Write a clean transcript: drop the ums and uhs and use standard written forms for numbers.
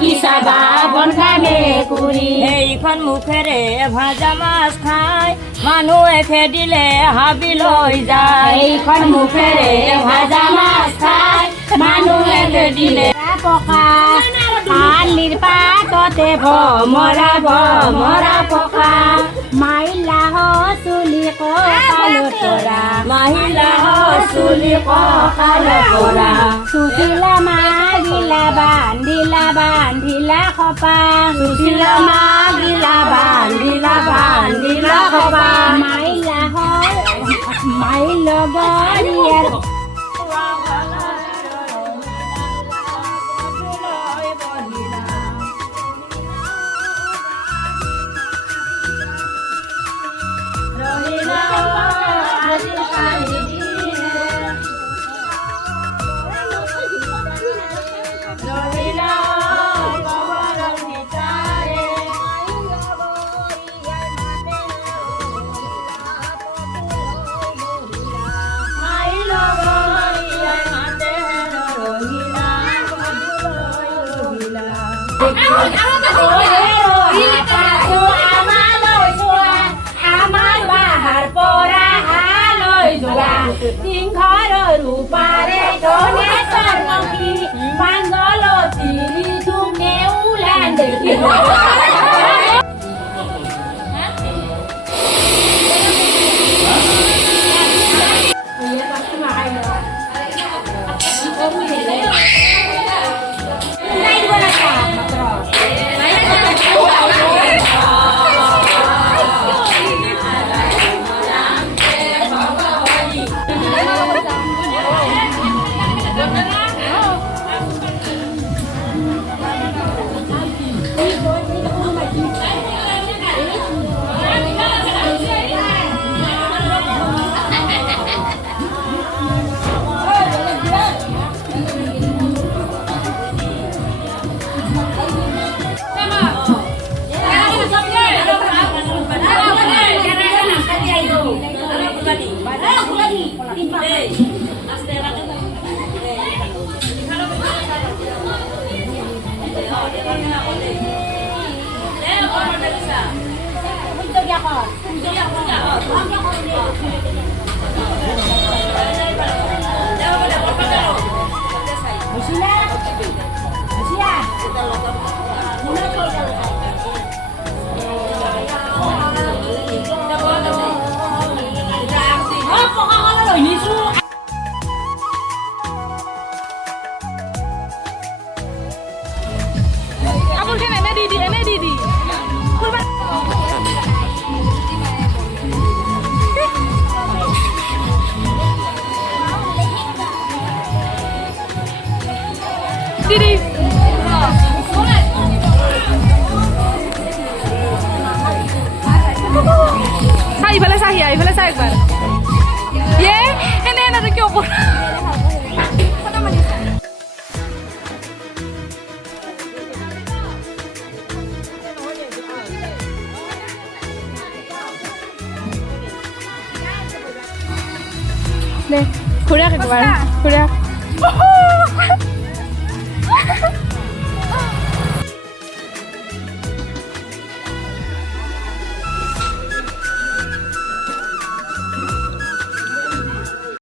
কিসাবা বনখানে কুৰি এইখন মুখেৰে ভাজা মাছ খাই মানুহে খেদিলে হাবি লৈ যায় এইখন মুখেৰে ভাজা মাছ খাই মানুহে খেদিলে পকা আলিৰ পাততে ভমৰা পকা মাইলা চুলি কঁকালত পৰা মাহিলা চুলি কঁকালত পৰা সুশীলা মাগিলা বান্ধিলা খপা সুশীলা মাগিলা বান্ধিলা খপা মাইলা মাইল গৰিয়াৰ আমাৰ বাহাৰ পৰা হালৈ যোৱা সিংহৰ ৰূপাৰে গণেশৰ মখি পাঞ্জলতি ধুমে ওলান দেখি ইফালে চা একবাৰ এনে আৰু কিয় কৰ ঘূৰা একবাৰ ঘূৰা